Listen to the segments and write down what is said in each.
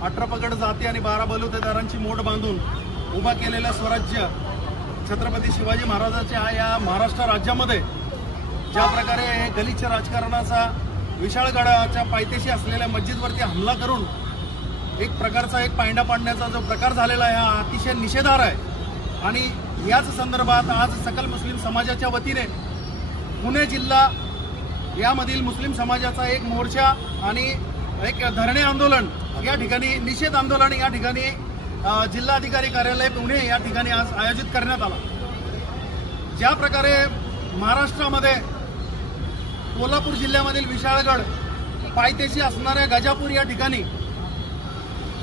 18 जाती आणि 12 बलुतेदारांची मोड बांधून उभा केलेल्या स्वराज्य छत्रपती शिवाजी महाराजांच्या या महाराष्ट्र राज्यामध्ये ज्या प्रकारे गलिच्छ राजकारणाचा विशाळगडाच्या पायथ्याशी असलेल्या मस्जिदवरती हमला करून एक प्रकारचा एक पायंडा पाडण्याचा जो प्रकार झालेला आहे हा अतिशय निषेधार्ह आहे। आणि याच संदर्भात आज सकल मुस्लिम समाजाच्या वतीने पुणे जिल्हा यामधील मुस्लिम समाजाचा एक मोर्चा आणि एक धरणे आंदोलन या ठिकाणी निषेध आंदोलन या ठिकाणी जिल्हाधिकारी कार्यालय पुणे या ठिकाणी आज आयोजित करण्यात आला। ज्या प्रकारे महाराष्ट्रामध्ये कोल्हापूर जिल्ह्यामधील विशाळगड पायथ्याशी असणाऱ्या गजापूर या ठिकाणी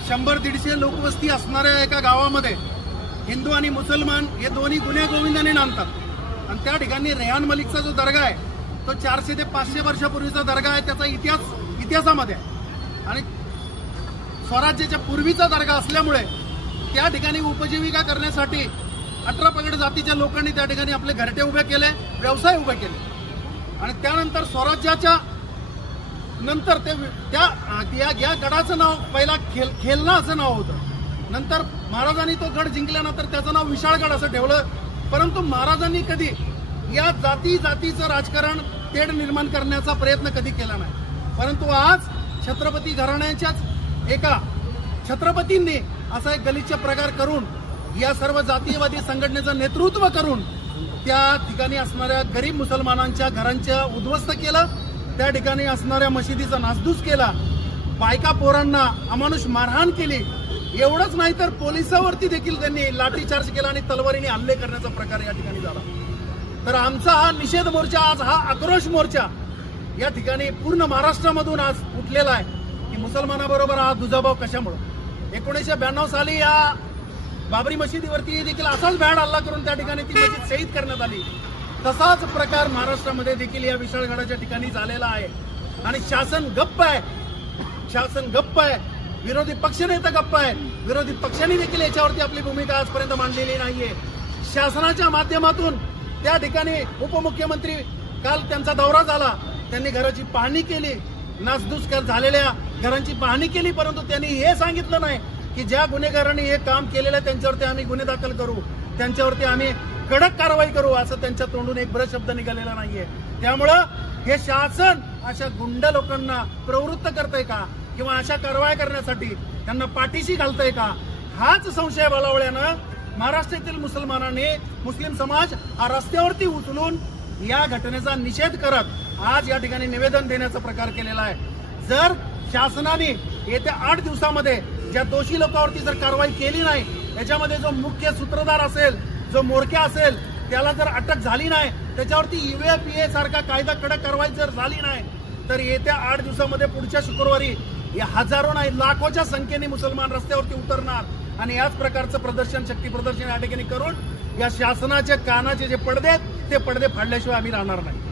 100-150 लोकवस्ती असणाऱ्या एका गावामध्ये हिंदू आणि मुसलमान हे दोन्ही गुन्हे गोविंदाने नांदतात आणि त्या ठिकाणी रेहान मलिकचा जो दर्गा आहे तो 400 ते 500 वर्षापूर्वीचा दर्गा आहे, त्याचा इतिहासामध्ये आहे आणि स्वराज्याच्या पूर्वीचा दर्गा असल्यामुळे त्या ठिकाणी उपजीविका करण्यासाठी 18 जातीच्या लोकांनी त्या ठिकाणी आपले घरटे उभे केले, व्यवसाय उभे केले आणि त्यानंतर स्वराज्याच्या नंतर या गडाचं नाव पहिला खेलना असं नाव होतं। नंतर महाराजांनी तो गड जिंकल्यानंतर त्याचं नाव विशाळगड असं ठेवलं। परंतु महाराजांनी कधी या जातीचं राजकारण तेढ निर्माण करण्याचा प्रयत्न कधी केला नाही। परंतु आज छत्रपती घराण्याच्याच एका छत्रपतींनी असा एक गलिच्छ प्रकार करून या सर्व जातीयवादी संघटनेचं नेतृत्व करून त्या ठिकाणी असणाऱ्या गरीब मुसलमानांच्या घरांचं उद्ध्वस्त केलं, त्या ठिकाणी असणाऱ्या मशिदीचा नासधूस केला, बायका पोरांना अमानुष मारहाण केली। एवढंच नाही तर पोलिसांवरती देखील त्यांनी लाठीचार्ज केला आणि तलवारीने हल्ले करण्याचा प्रकार या ठिकाणी झाला। तर आमचा हा निषेध मोर्चा, आज हा आक्रोश मोर्चा या ठिकाणी पूर्ण महाराष्ट्रामधून आज उठलेला आहे की मुसलमानाबरोबर हा दुजाभाव कशामुळे। 1992 साली या बाबरी मशिदीवरती देखील असाच भ्याड हल्ला करून त्या ठिकाणी ती मशीद शहीद करण्यात आली। तसाच प्रकार महाराष्ट्रामध्ये देखील या विशाळगडाच्या ठिकाणी झालेला आहे आणि शासन गप्प आहे, शासन गप्प आहे, विरोधी पक्षनेता गप्प आहे। विरोधी पक्षांनी देखील याच्यावरती आपली भूमिका आजपर्यंत मांडलेली नाहीये। शासनाच्या माध्यमातून त्या ठिकाणी उपमुख्यमंत्री काल त्यांचा दौरा झाला, त्यांनी घराची पाहणी केली, नासधूस झालेल्या घरांची पाहणी केली, परंतु त्यांनी हे सांगितलं नाही की ज्या गुन्हेगारांनी हे काम केलेलं त्यांच्यावरती आम्ही गुन्हे दाखल करू, त्यांच्यावरती आम्ही कडक कारवाई करू, असं त्यांच्या तोंडून एक ब्रश शब्द निघालेला नाहीये। त्यामुळं हे शासन अशा गुंड लोकांना प्रवृत्त करतंय का किंवा अशा कारवाया करण्यासाठी त्यांना पाठीशी घालतंय का, हाच संशय बळावल्यानं महाराष्ट्रातील मुस्लिम समाज हा रस्त्यावरती उचलून या घटनेचा निषेध करत आज या ठिकाणी निवेदन देण्याचा प्रकार केलेला आहे। जर शासनाने येत्या 8 दिवसामध्ये ज्या दोषी लोकांवरती जर कारवाई केली नाही, त्याच्यामध्ये जो मुख्य सूत्रधार असेल, जो म्होरक्या असेल, त्याला जर अटक झाली नाही, त्याच्यावरती UAPA सारखा कायदा कडक कारवाई जर झाली नाही, तर येत्या 8 दिवसामध्ये पुढच्या शुक्रवारी या हजारो नाही लाखोच्या संख्येने मुसलमान रस्त्यावरती उतरणार आणि याच प्रकारचं प्रदर्शन, शक्ती प्रदर्शन या ठिकाणी करून या शासनाच्या कानाचे जे पडदे आहेत ते पडदे फाडल्याशिवाय आम्ही राहणार नाही।